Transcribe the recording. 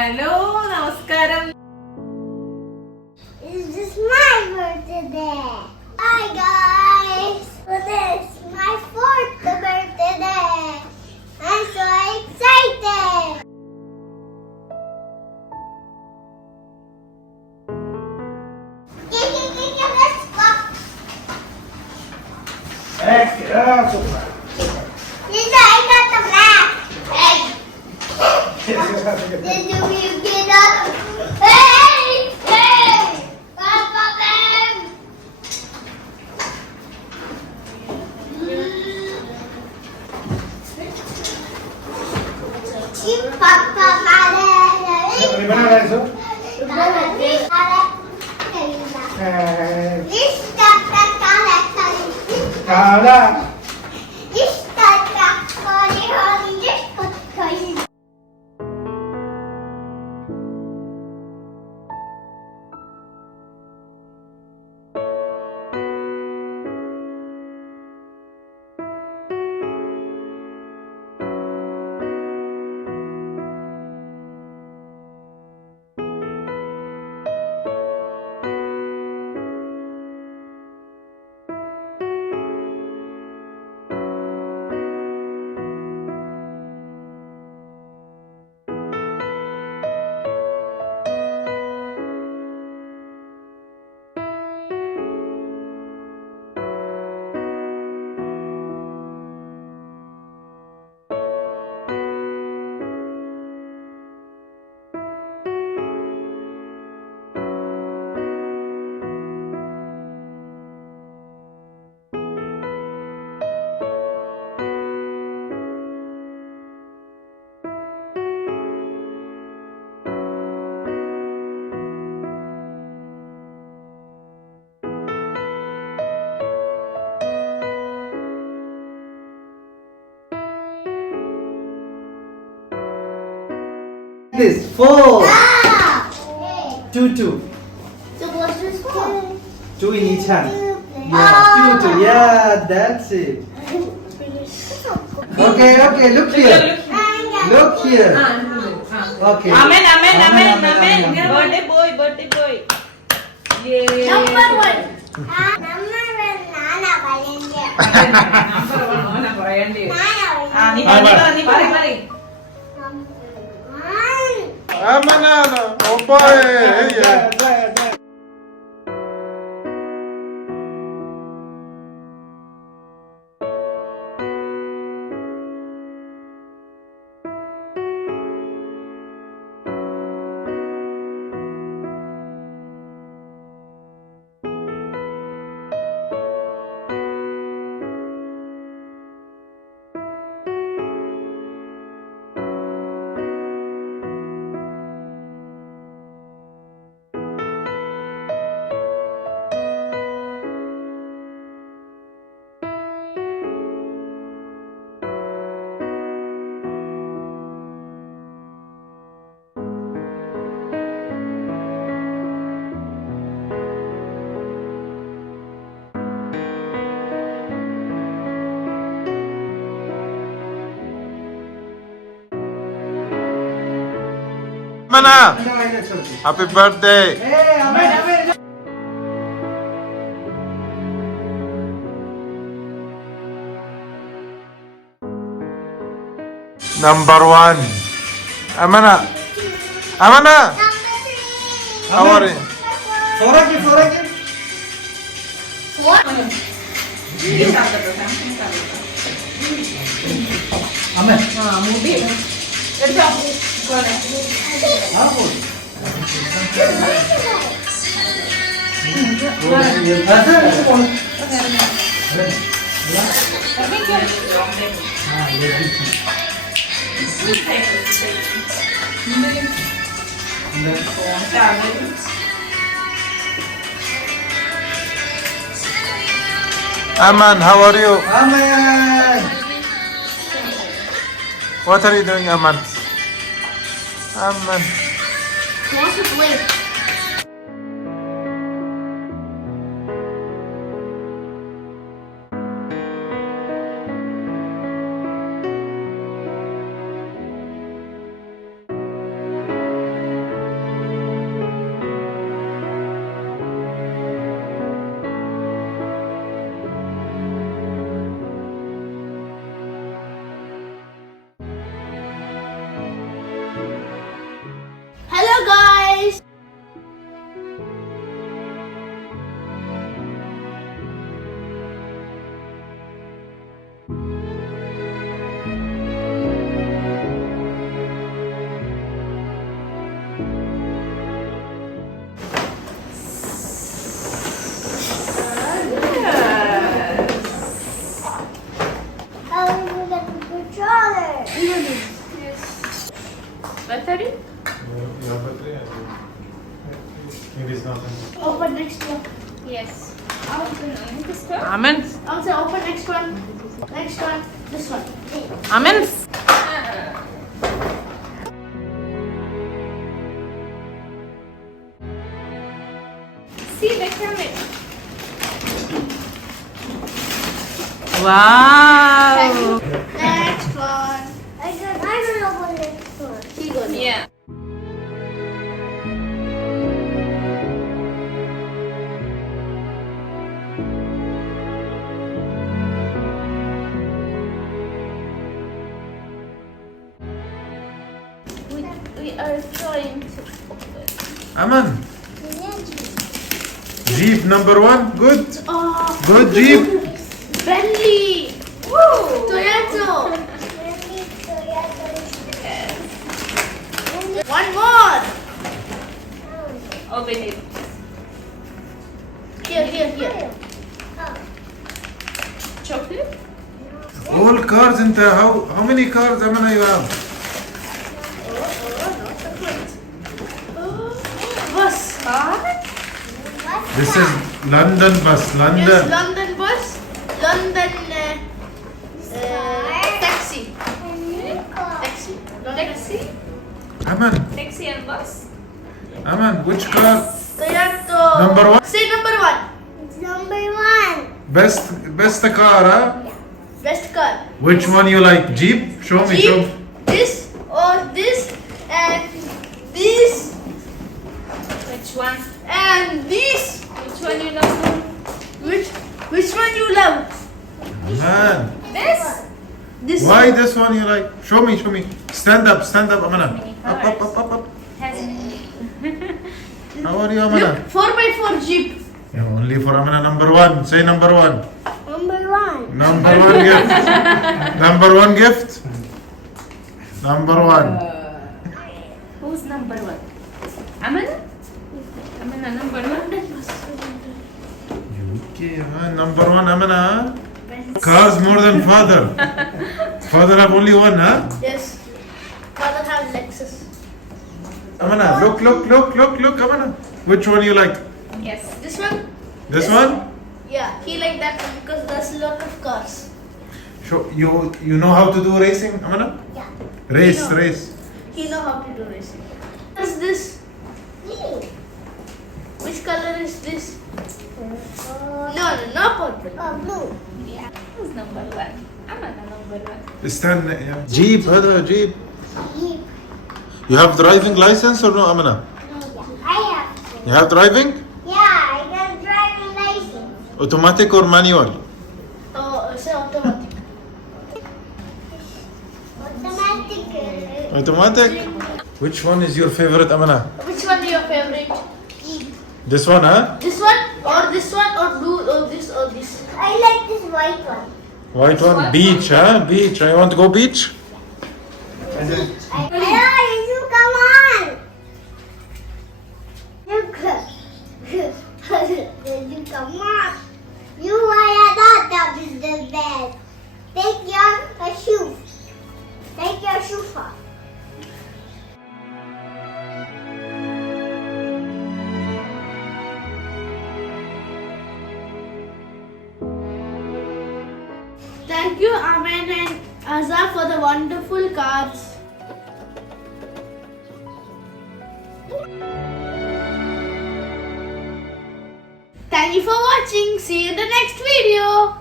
Hello നമസ്കാരം. This is my birthday. Hi guys. This is my fourth birthday. I'm so excited. Let's go. Super. Lisa, I got the black. Hey. Did you get up? Hey! Hey! Papa Ben! Papa Di mana adesso? Cala. This 4, Ah! 2, 2. So what's this for? 2 in each hand. Yeah, 2, 2. Yeah, that's it. Okay, look here. Look here. Okay. Amen. Amen. Birthday boy. Yay. Number one. Number one, Nana Valentia. Number one, ഓനാ പറയണ്ടേ. Nana നീ Valentia. പറ. Amanano. Oh boy. Yeah. Mana? Happy birthday. Hey, Amen. Number one. Amana. Number three. How are you? Soraki. What? Amen. മുടി എടുത്തോ പോലെ. Aman, how are you? Amen. What are you doing, Aman? Aman. What's the blue? Birthday? Maybe it's not. Open next one. Yes. Also Aman. open next one. Next one. This one. Aman. See the camera. Wow. Next one. I don't know what next one. He goes. Yeah. We are trying to open. Aman. Jeep number 1. Good. Oh, Good Jeep. Bentley. Woo! Toyota. One more. Open it. Here. Chocolate? All cars in the how many cars Amana you have? Bus. This is London bus. Yes, London. London bus. London taxi. Taxi. Taxi? Aman. Taxi and bus? Aman. Which car? Toyota. Number 1. Say number one. It's number one. Best car, huh? Best car. Which one you like? Jeep? Show me. Show Jeep. me. This or this and this Which one? and this. Which one you love? Which one you love? Man. This? This. Why this one you like? Show me. Stand up, Amana. Up. Has How are you, Amana? Look, 4x4 Jeep. Yeah, only for Amana number 1. Say number 1. Number one. Number 1 gift. Number 1 gift. Number 1. Who's number one? Amana? Amana number one? Okay, man. Number 1 Amana. Cars more than father. Father have only one, huh? Yes. Father has Lexus. Amana, look, Amana. Which one you like? Yes. This one? This one? Yeah, he liked that one because there's a lot of cars. Show you know how to do racing, Amana? Yeah. Race. He know how to do racing. What is this? Which color is this? No purple. Blue. Yeah. Who's number one? Amana number one. Stand there, yeah. Jeep, Jeep. You have driving license or no, Amana? I have. You have driving? Yeah, I got driving license. Automatic or manual? Oh, say automatic. Automatic. Which one is your favorite, Amana? Which one is your favorite? This one, huh? This one or this one or blue or this or this? I like this white one. White one, beach, huh? Beach. I want to go beach. You come on. You come on. You are not the business bag. Take your shoes. Take your shoes off. Thank you, Aman and Azza, for the wonderful cards. Thank you for watching. See you in the next video.